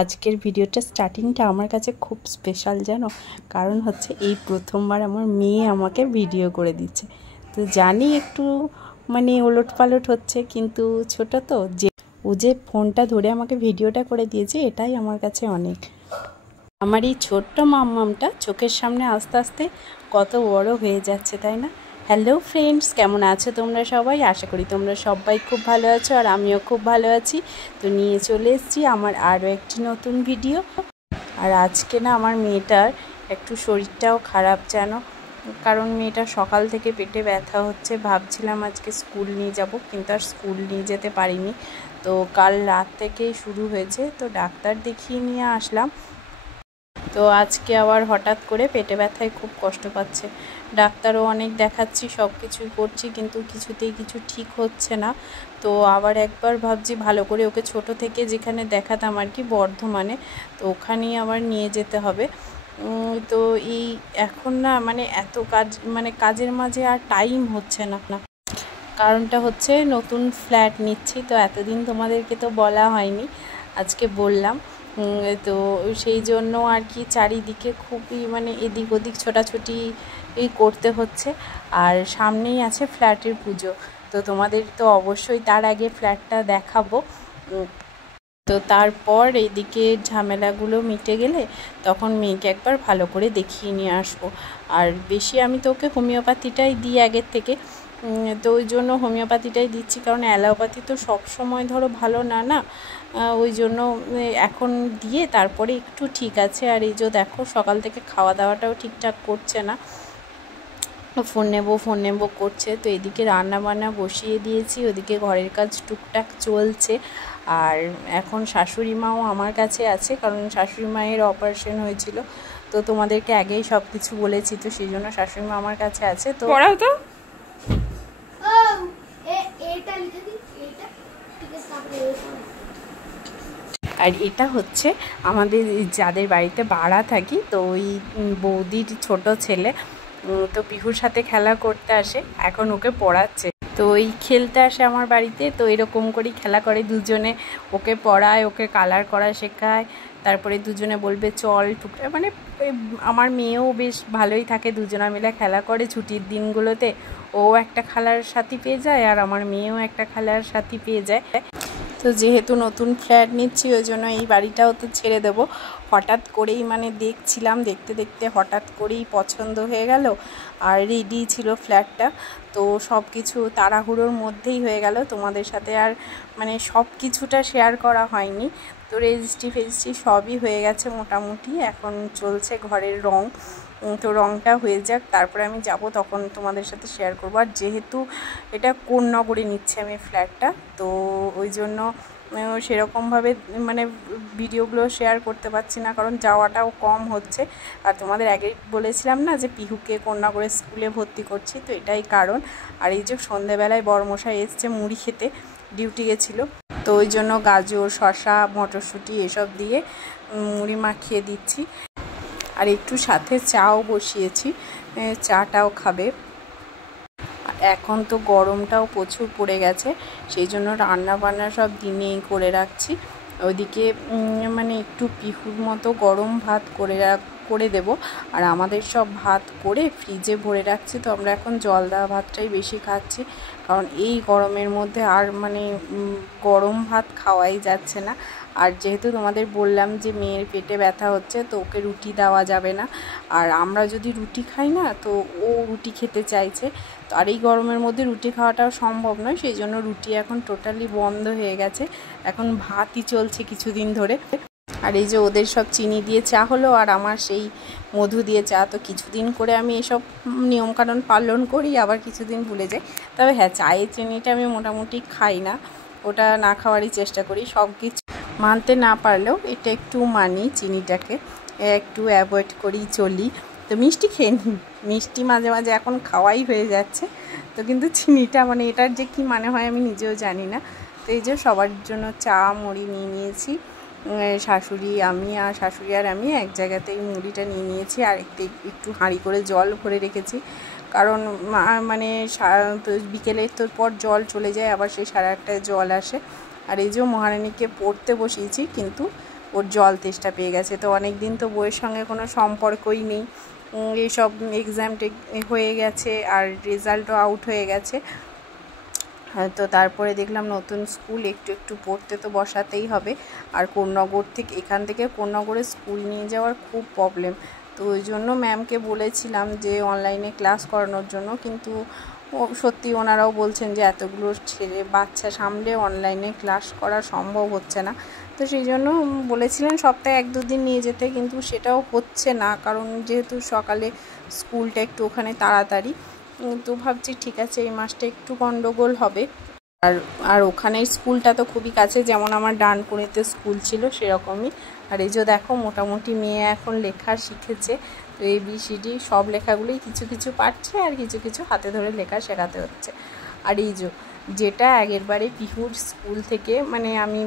আজকের ভিডিওটা স্টার্টিংটা আমার কাছে খুব স্পেশাল জানো, কারণ হচ্ছে এই প্রথমবার আমার মেয়ে আমাকে ভিডিও করে দিচ্ছে। তো জানি একটু মানে ওলটপালট হচ্ছে, কিন্তু ছোট তো, ও যে ফোনটা ধরে আমাকে ভিডিওটা করে দিয়েছে এটাই আমার কাছে অনেক। আমার এই ছোট্ট মাম্মামটা চোখের সামনে আস্তে আস্তে কত বড় হয়ে যাচ্ছে, তাই না? হ্যালো ফ্রেন্ডস, কেমন আছো তোমরা সবাই? আশা করি তোমরা সবাই খুব ভালো আছো, আর আমিও খুব ভালো আছি। তো নিয়ে চলে এসেছি আমার আরও একটি নতুন ভিডিও। আর আজকে না আমার মেয়েটার একটু শরীরটাও খারাপ যেন, কারণ মেয়েটা সকাল থেকে পেটে ব্যথা হচ্ছে। ভাবছিলাম আজকে স্কুল নিয়ে যাব, কিন্তু আর স্কুল নিয়ে যেতে পারিনি। তো কাল রাত থেকেই শুরু হয়েছে, তো ডাক্তার দেখিয়ে নিয়ে আসলাম। তো আজকে আবার হঠাৎ করে পেটে ব্যথায় খুব কষ্ট পাচ্ছে। ডাক্তারও অনেক দেখাচ্ছি, সব কিছুই করছি, কিন্তু কিছুতেই কিছু ঠিক হচ্ছে না। তো আবার একবার ভাবছি ভালো করে ওকে ছোট থেকে যেখানে দেখাতাম আর কি, বর্ধমানে, তো ওখানেই আবার নিয়ে যেতে হবে। তো এই এখন না মানে এত কাজ, মানে কাজের মাঝে আর টাইম হচ্ছে না। কারণটা হচ্ছে নতুন ফ্ল্যাট নিচ্ছি, তো এতদিন তোমাদেরকে তো বলা হয়নি, আজকে বললাম। তো সেই জন্য আর কি চারিদিকে খুবই মানে এদিক ওদিক ছোটাছুটি করতে হচ্ছে। আর সামনেই আছে ফ্ল্যাটের পুজো, তো তোমাদের তো অবশ্যই তার আগে ফ্ল্যাটটা দেখাবো। তো তারপর এইদিকে ঝামেলাগুলো মিটে গেলে তখন মেয়েকে একবার ভালো করে দেখিয়ে নিয়ে আসবো। আর বেশি আমি তো ওকে হোমিওপ্যাথিটাই দিই আগের থেকে, তো ওই জন্য হোমিওপ্যাথিটাই দিচ্ছি, কারণ অ্যালোপ্যাথি তো সব সময় ধরো ভালো না না, ওই জন্য এখন দিয়ে তারপরে একটু ঠিক আছে। আর এই যে দেখো সকাল থেকে খাওয়া দাওয়াটাও ঠিকঠাক করছে না, ফোন নেব করছে। তো এদিকে রান্না বান্না বসিয়ে দিয়েছি, ওদিকে ঘরের কাজ টুকটাক চলছে। আর এখন শাশুড়ি মাও আমার কাছে আছে, কারণ শাশুড়ি মায়ের অপারেশন হয়েছিল, তো তোমাদেরকে আগেই সব কিছু বলেছি, তো সেই জন্য শাশুড়ি মা আমার কাছে আছে। তো পড়াও তো, আর এটা হচ্ছে আমাদের যাদের বাড়িতে ভাড়া থাকি, তো ওই বৌদির ছোট ছেলে, তো পিহুর সাথে খেলা করতে আসে, এখন ওকে পড়াচ্ছে। তো ওই খেলতে আসে আমার বাড়িতে, তো এরকম করেই খেলা করে দুজনে, ওকে পড়ায়, ওকে কালার করা শেখায়, তারপরে দুজনে বলবে চল টুকরা, মানে আমার মেয়েও বেশ ভালোই থাকে, দুজনা মিলে খেলা করে ছুটির দিনগুলোতে। ও একটা খেলার সাথী পেয়ে যায়, আর আমার মেয়েও একটা খেলার সাথী পেয়ে যায়। তো যেহেতু নতুন ফ্ল্যাট নিচ্ছি, ওই জন্য এই বাড়িটাও তো ছেড়ে দেবো। হঠাৎ করেই মানে দেখছিলাম, দেখতে দেখতে হঠাৎ করেই পছন্দ হয়ে গেল, আর রেডি ছিল ফ্ল্যাটটা। তো সব কিছু তাড়াহুড়োর মধ্যেই হয়ে গেল, তোমাদের সাথে আর মানে সব কিছুটা শেয়ার করা হয়নি। তো রেজিস্ট্রি সবই হয়ে গেছে মোটামুটি, এখন চলছে ঘরের রং। তো রংটা হয়ে যাক, তারপরে আমি যাব, তখন তোমাদের সাথে শেয়ার করবো। আর যেহেতু এটা কোন নগরে নিচ্ছে আমি ফ্ল্যাটটা, তো ওই জন্য সেরকমভাবে মানে ভিডিওগুলো শেয়ার করতে পারছি না, কারণ যাওয়াটাও কম হচ্ছে। আর তোমাদের আগে বলেছিলাম না যে পিহুকে কন্যাগড়ে স্কুলে ভর্তি করছি, তো এটাই কারণ। আর এই যে সন্ধেবেলায় বড়মশাই এসছে মুড়ি খেতে, ডিউটি গেছিলো, তো ওই জন্য গাজর, শসা, মটরশুঁটি এসব দিয়ে মুড়ি মাখিয়ে দিচ্ছি। আর একটু সাথে চাও বসিয়েছি, চাটাও খাবে। এখন তো গরমটাও প্রচুর পড়ে গেছে, সেই জন্য রান্না বান্না সব দিনেই করে রাখছি। ওইদিকে মানে একটু পিহুর মতো গরম ভাত করে দেব, আর আমাদের সব ভাত করে ফ্রিজে ভরে রাখছি। তো আমরা এখন জল দেওয়া ভাতটাই বেশি খাচ্ছি, কারণ এই গরমের মধ্যে আর মানে গরম ভাত খাওয়াই যাচ্ছে না। আর যেহেতু তোমাদের বললাম যে মেয়ের পেটে ব্যথা হচ্ছে, তো ওকে রুটি দেওয়া যাবে না। আর আমরা যদি রুটি খাই না, তো ও রুটি খেতে চাইছে, তো আর এই গরমের মধ্যে রুটি খাওয়াটাও সম্ভব নয়, সেই জন্য রুটি এখন টোটালি বন্ধ হয়ে গেছে, এখন ভাতই চলছে কিছুদিন ধরে। আর এই যে ওদের সব চিনি দিয়ে চা হলো, আর আমার সেই মধু দিয়ে চা। তো কিছুদিন করে আমি এসব নিয়মকানুন পালন করি, আবার কিছুদিন ভুলে যাই। তবে হ্যাঁ, চায়ে চিনিটা আমি মোটামুটি খাই না, ওটা না খাওয়ারই চেষ্টা করি। সব কিছু মানতে না পারলেও এটা একটু মানি, চিনিটাকে একটু অ্যাভয়েড করি, চলি। তো মিষ্টি খেয়ে নিই, মিষ্টি মাঝে মাঝে এখন খাওয়াই হয়ে যাচ্ছে, তো কিন্তু চিনিটা মানে এটার যে কী মানে হয় আমি নিজেও জানি না। তো এই যে সবার জন্য চা মুড়ি নিয়ে নিয়েছি, শাশুড়ি আর আমি এক জায়গাতেই মুড়িটা নিয়ে নিয়েছি, আর একটু হাঁড়ি করে জল ভরে রেখেছি, কারণ মানে বিকেলের তোর পর জল চলে যায়, আবার সেই 8:30টায় জল আসে। আর এই যে মহারানীকে পড়তে বসিয়েছি, কিন্তু ওর জল তেষ্টা পেয়ে গেছে। তো অনেক দিন তো বইয়ের সঙ্গে কোনো সম্পর্কই নেই, এইসব এক্সাম হয়ে গেছে আর রেজাল্টও আউট হয়ে গেছে। তো তারপরে দেখলাম নতুন স্কুল, একটু একটু পড়তে তো বসাতেই হবে। আর কোন্নগর থেকে, এখান থেকে কোন্নগরে স্কুল নিয়ে যাওয়ার খুব প্রবলেম। তো ওই জন্য ম্যামকে বলেছিলাম যে অনলাইনে ক্লাস করানোর জন্য, কিন্তু সত্যি ওনারাও বলছেন যে এতগুলো বাচ্চা সামলে অনলাইনে ক্লাস করা সম্ভব হচ্ছে না। তো সেই জন্য বলেছিলেন সপ্তাহে 1-2 দিন নিয়ে যেতে, কিন্তু সেটাও হচ্ছে না, কারণ যেহেতু সকালে স্কুলটা একটু ওখানে তাড়াতাড়ি। তো ভাবছি ঠিক আছে এই মাসটা একটু গন্ডগোল হবে। আর ওখানে স্কুলটা তো খুবই কাছে, যেমন আমার ডানকুনিতে স্কুল ছিল সেরকমই। আর এই যে দেখো মোটামুটি মেয়ে এখন লেখা শিখেছে। তো ABCD সব লেখাগুলোই কিছু কিছু পারছে, আর কিছু কিছু হাতে ধরে লেখা শেখাতে হচ্ছে। আর এই যেটা আগের বারে পিহুর স্কুল থেকে মানে আমি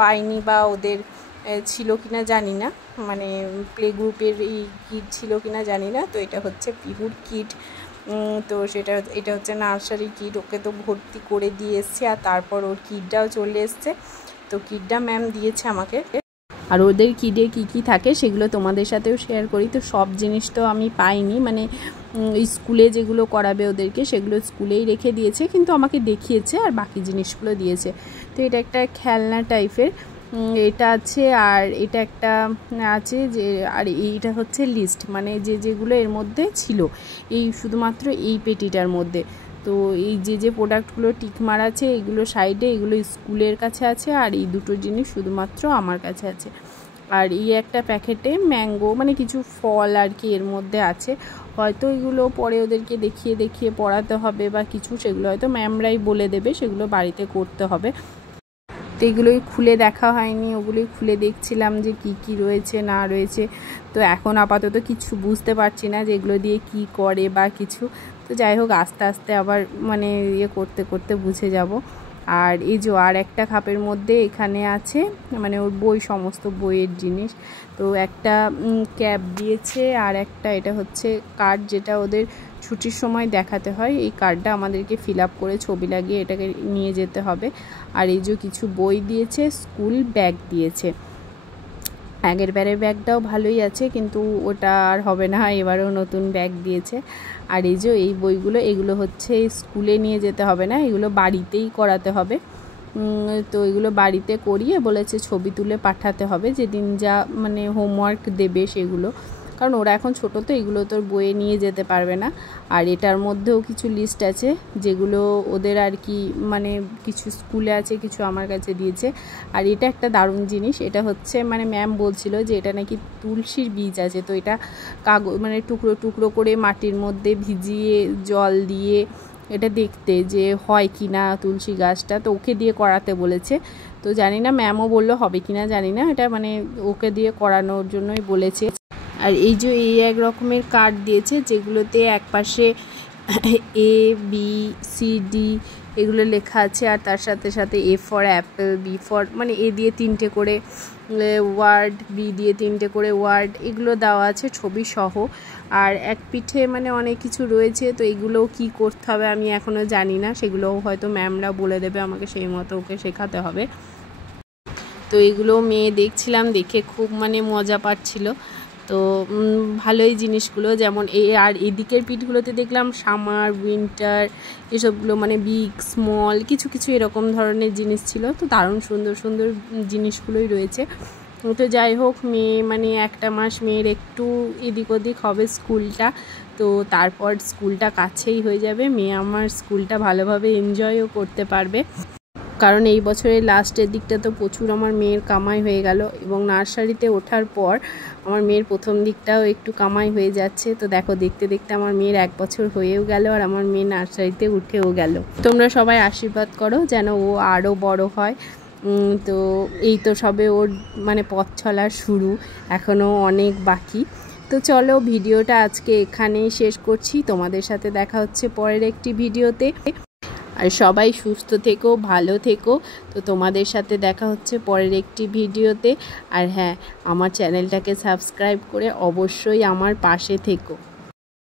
পাইনি, বা ওদের ছিল কিনা জানি না, মানে প্লে গ্রুপের এই কিট ছিল কিনা জানি না। তো এটা হচ্ছে পিহুর কিট। তো এটা হচ্ছে নার্সারি কিট। ওকে তো ভর্তি করে দিয়ে এসছে, আর তারপর ওর কিটটাও চলে এসছে। তো কিটটা ম্যাম দিয়েছে আমাকে। আর ওদের কিটে কী কী থাকে সেগুলো তোমাদের সাথেও শেয়ার করি। তো সব জিনিস তো আমি পাইনি, মানে স্কুলে যেগুলো করাবে ওদেরকে সেগুলো স্কুলেই রেখে দিয়েছে, কিন্তু আমাকে দেখিয়েছে আর বাকি জিনিসগুলো দিয়েছে। তো এটা একটা খেলনা টাইপের এটা আছে, আর এটা একটা আছে যে, আর এইটা হচ্ছে লিস্ট, মানে যেগুলো এর মধ্যে ছিল এই শুধুমাত্র এই পেটিটার মধ্যে। তো এই যে প্রোডাক্টগুলো টিক মারা আছে এগুলো সাইডে, এগুলো স্কুলের কাছে আছে, আর এই দুটো জিনিস শুধুমাত্র আমার কাছে আছে। আর এই একটা প্যাকেটে ম্যাঙ্গো মানে কিছু ফল আর কি এর মধ্যে আছে। হয়তো এগুলো পরে ওদেরকে দেখিয়ে দেখিয়ে পড়াতে হবে বা কিছু, সেগুলো হয়তো ম্যামরাই বলে দেবে, সেগুলো বাড়িতে করতে হবে। তো এগুলোই খুলে দেখা হয়নি, ওগুলোই খুলে দেখছিলাম যে কি কি রয়েছে না রয়েছে। তো এখন আপাতত কিছু বুঝতে পারছি না যে এগুলো দিয়ে কি করে বা কিছু। তো যাই হোক আস্তে আস্তে আবার মানে করতে করতে বুঝে যাব। আর এই যে আর একটা খাপের মধ্যে এখানে আছে মানে ওর বই, সমস্ত বইয়ের জিনিস। তো একটা ক্যাপ দিয়েছে, আর একটা এটা হচ্ছে কার্ড, যেটা ওদের ছুটির সময় দেখাতে হয়। এই কার্ডটা আমাদেরকে ফিল আপ করে ছবি লাগিয়ে এটাকে নিয়ে যেতে হবে। আর এই যে কিছু বই দিয়েছে, স্কুল ব্যাগ দিয়েছে। আগের বারের ব্যাগটাও ভালোই আছে, কিন্তু ওটা আর হবে না, এবারেও নতুন ব্যাগ দিয়েছে। আর এই যে এই বইগুলো, এগুলো হচ্ছে স্কুলে নিয়ে যেতে হবে না, এগুলো বাড়িতেই করাতে হবে। তো এগুলো বাড়িতে করিয়ে বলেছে ছবি তুলে পাঠাতে হবে, যেদিন যা মানে হোমওয়ার্ক দেবে সেগুলো, কারণ ওরা এখন ছোটো তো এগুলো তোর বইয়ে নিয়ে যেতে পারবে না। আর এটার মধ্যেও কিছু লিস্ট আছে যেগুলো ওদের আর কি মানে কিছু স্কুলে আছে, কিছু আমার কাছে দিয়েছে। আর এটা একটা দারুণ জিনিস, এটা হচ্ছে মানে ম্যাম বলছিল যে এটা নাকি তুলসীর বীজ আছে। তো এটা কাগজ মানে টুকরো টুকরো করে মাটির মধ্যে ভিজিয়ে জল দিয়ে এটা দেখতে যে হয় কি না তুলসী গাছটা, তো ওকে দিয়ে করাতে বলেছে। তো জানি না ম্যামও বললো হবে কি না জানি না, এটা মানে ওকে দিয়ে করানোর জন্যই বলেছে। আর এই যে এই এক রকমের কার্ড দিয়েছে, যেগুলোতে এক পাশে ABCD এগুলো লেখা আছে, আর তার সাথে সাথে A for Apple, B for মানে A দিয়ে 3টে করে ওয়ার্ড, B দিয়ে 3টে করে ওয়ার্ড, এগুলো দেওয়া আছে ছবি সহ। আর এক পিঠে মানে অনেক কিছু রয়েছে। তো এগুলোও কি করতে হবে আমি এখনও জানি না, সেগুলোও হয়তো ম্যামরা বলে দেবে আমাকে, সেই মতো ওকে শেখাতে হবে। তো এগুলো মেয়ে দেখছিলাম, দেখে খুব মানে মজা পাচ্ছিল। তো ভালোই জিনিসগুলো, যেমন আর এদিকের পিঠগুলোতে দেখলাম সামার, উইন্টার এসবগুলো মানে বিগ স্মল কিছু কিছু এরকম ধরনের জিনিস ছিল। তো দারুণ সুন্দর সুন্দর জিনিসগুলোই রয়েছে। তো যাই হোক মেয়ে মানে একটা মাস মেয়ের একটু এদিক ওদিক হবে স্কুলটা, তো তারপর স্কুলটা কাছেই হয়ে যাবে, মেয়ে আমার স্কুলটা ভালোভাবে এনজয়ও করতে পারবে। কারণ এই বছরের লাস্টের দিকটা তো প্রচুর আমার মেয়ের কামাই হয়ে গেল, এবং নার্সারিতে ওঠার পর আমার মেয়ের প্রথম দিকটাও একটু কামাই হয়ে যাচ্ছে। তো দেখো দেখতে দেখতে আমার মেয়ের 1 বছর হয়েও গেল, আর আমার মেয়ে নার্সারিতে উঠেও গেল। তোমরা সবাই আশীর্বাদ করো যেন ও আরও বড় হয়। তো এই তো সবে ওর মানে পথ চলার শুরু, এখনও অনেক বাকি। তো চলো ভিডিওটা আজকে এখানেই শেষ করছি, তোমাদের সাথে দেখা হচ্ছে পরের একটি ভিডিওতে। আর সবাই সুস্থ থেকো, ভালো থেকো। তো তোমাদের সাথে দেখা হচ্ছে পরের একটি ভিডিওতে। আর হ্যাঁ, আমার চ্যানেলটাকে সাবস্ক্রাইব করে অবশ্যই আমার পাশে থেকো।